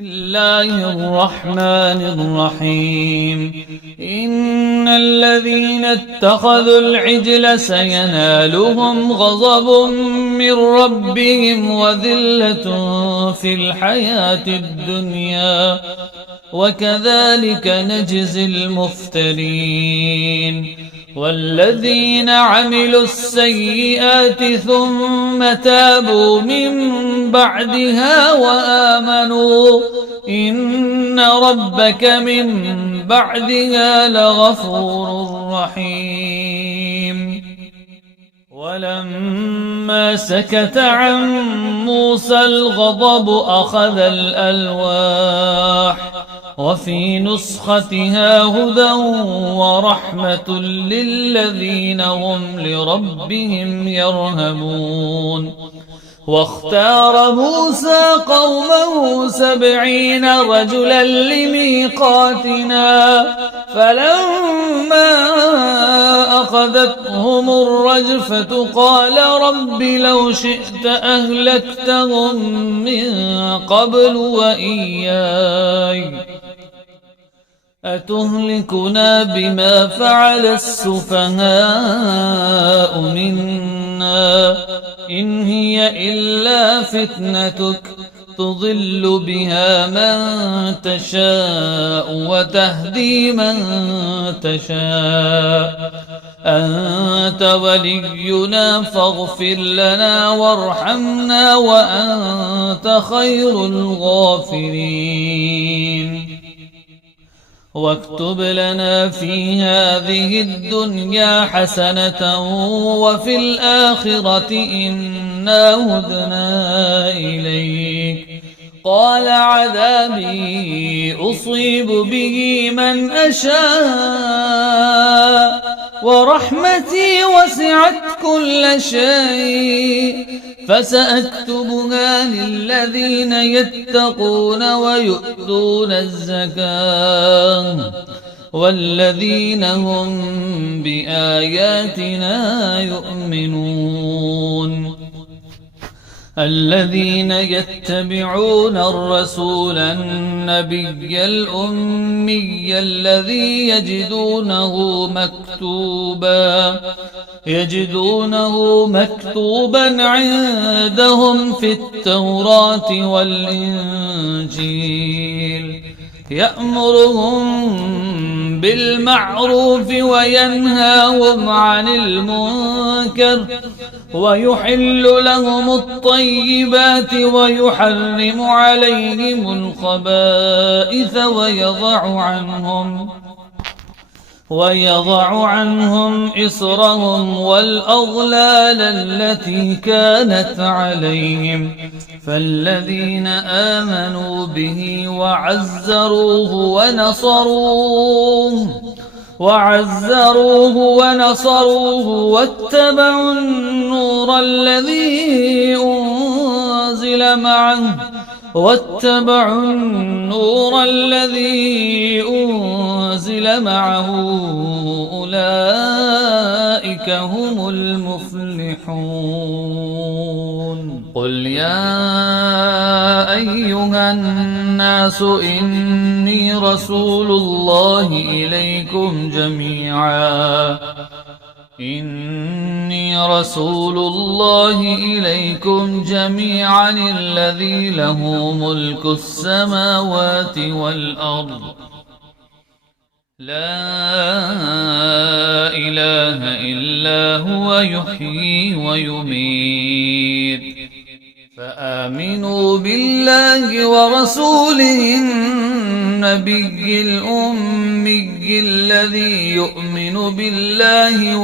الله الرحمن الرحيم إن الذين اتخذوا العجل سينالهم غضب من ربهم وذلة في الحياة الدنيا وكذلك نجزي المفترين والذين عملوا السيئات ثم تابوا من بعدها وآمنوا إن ربك من بعدها لغفور رحيم ولما سكت عن موسى الغضب أخذ الألواح وفي نسختها هدى ورحمة للذين هم لربهم يرهبون واختار موسى قومه 70 رجلا لميقاتنا فلما أخذتهم الرجفة قال رب لو شئت أهلكتهم من قبل وإياي أتهلكنا بما فعل السفهاء منا إن هي إلا فتنتك تضل بها من تشاء وتهدي من تشاء أنت ولينا فاغفر لنا وارحمنا وأنت خير الغافرين واكتب لنا في هذه الدنيا حسنة وفي الآخرة إنا هدنا إليك قال عذابي أصيب به من أشاء ورحمتي وسعت كل شيء فسأكتبها للذين يتقون ويؤتون الزكاة والذين هم بآياتنا يؤمنون الذين يتبعون الرسول النبي الأمي الذي يجدونه مكتوبا عندهم في التوراة والإنجيل يأمرهم بالمعروف وينهاهم عن المنكر ويحل لهم الطيبات ويحرم عليهم الخبائث ويضع عنهم إصرهم والأغلال التي كانت عليهم فالذين آمنوا به وعزروه ونصروه واتبعوا النور الذي أنزل معه أولئك هم المفلحون قل يا أيها الناس إني رسول الله إليكم جميعا الذي له ملك السماوات والأرض لا إله إلا هو يحيي ويميت فآمنوا بالله ورسوله النبي الأمي الذي يؤمن بالله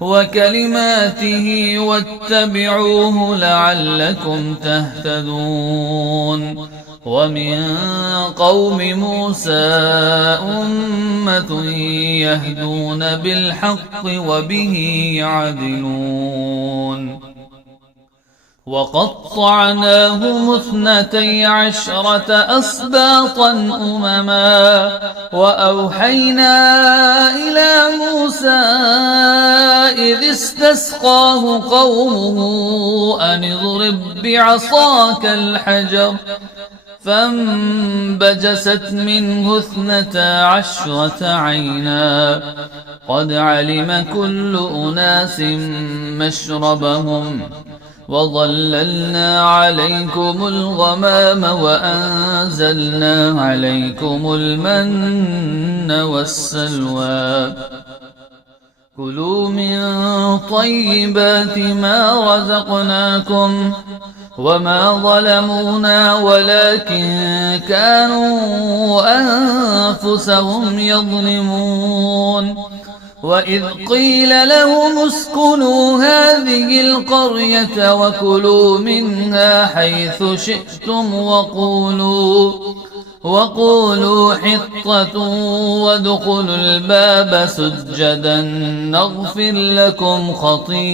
وكلماته واتبعوه لعلكم تهتدون ومن قوم موسى أمة يهدون بالحق وبه يعدلون وقطعناهم 12 أسباطا أمما وأوحينا إلى موسى إذ استسقاه قومه أن اضرب بعصاك الحجر فانبجست منه 12 عينا قد علم كل أناس مشربهم وظللنا عليكم الغمام وأنزلنا عليكم المن والسلوى كلوا من طيبات ما رزقناكم وما ظلمونا ولكن كانوا أنفسهم يظلمون وإذ قيل لهم اسكنوا هذه القرية وكلوا منها حيث شئتم وقولوا حطة وادخلوا الباب سجدا نغفر لكم خطيئاتكم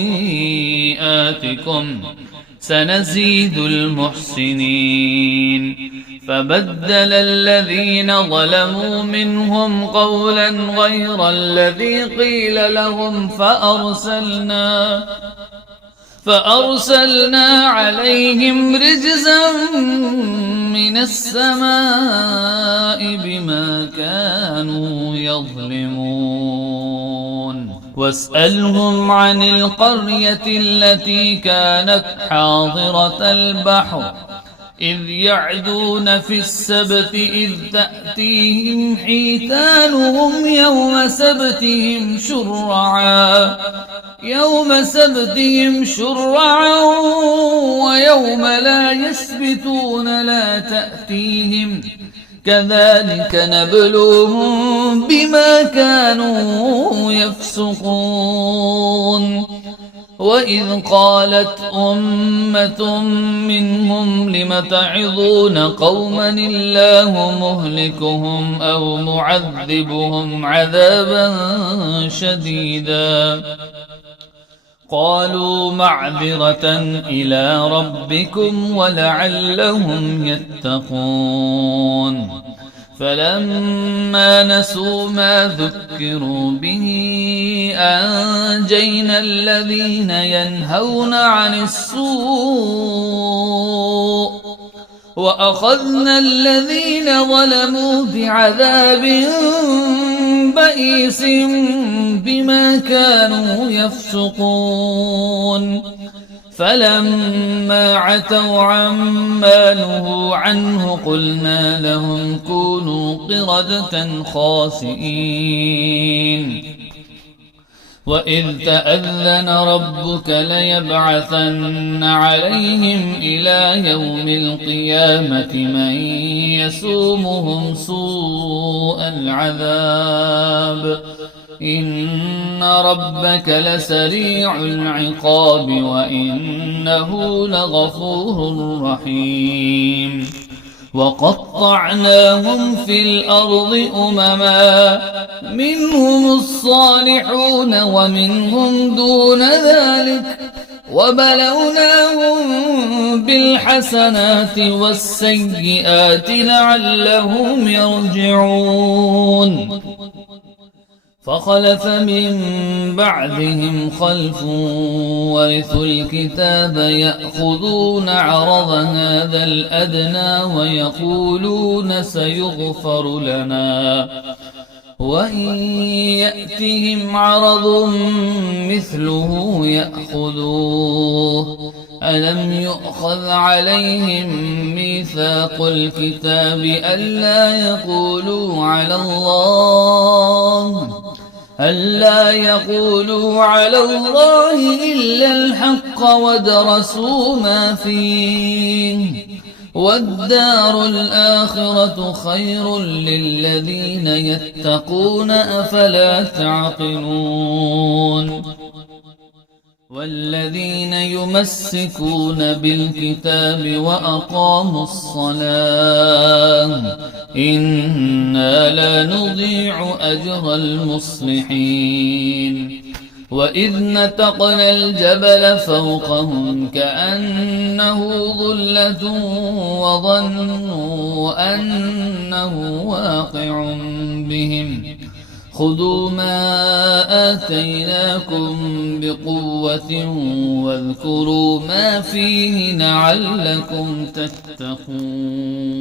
سنزيد المحسنين فبدل الذين ظلموا منهم قولا غير الذي قيل لهم فأرسلنا عليهم رجزا من السماء بما كانوا يظلمون واسألهم عن القرية التي كانت حاضرة البحر إذ يعدون في السبت إذ تأتيهم حيتانهم يوم سبتهم شرعا ويوم لا يسبتون لا تأتيهم كذلك نبلوهم بما كانوا يفسقون وإذ قالت أمة منهم لم تعظون قوما الله مهلكهم أو معذبهم عذابا شديدا قالوا معذرة إلى ربكم ولعلهم يتقون فلما نسوا ما ذكروا به أنجينا الذين ينهون عن السوء وأخذنا الذين ظلموا بعذاب بئيس بما كانوا يفسقون فلما عتوا عما نهوا عنه قلنا لهم كونوا قردة خاسئين وإذ تأذن ربك ليبعثن عليهم إلى يوم القيامة من يسومهم سوء العذاب إن ربك لسريع العقاب وإنه لغفور رحيم وقطعناهم في الأرض أمما منهم الصالحون ومنهم دون ذلك وبلوناهم بالحسنات والسيئات لعلهم يرجعون فخلف من بعدهم خلف ورثوا الكتاب يأخذون عرض هذا الأدنى ويقولون سيغفر لنا وإن يأتهم عرض مثله يأخذوه ألم يؤخذ عليهم ميثاق الكتاب ألا يقولوا على الله إلا الحق ودرسوا ما فيه والدار الآخرة خير للذين يتقون أفلا تعقلون والذين يمسكون بالكتاب وأقاموا الصلاة إنا لا نضيع أجر المصلحين وإذ نتقنا الجبل فوقهم كأنه ظلة وظنوا أنه واقع بهم خذوا ما آتيناكم بقوة واذكروا ما فيه لعلكم تتقون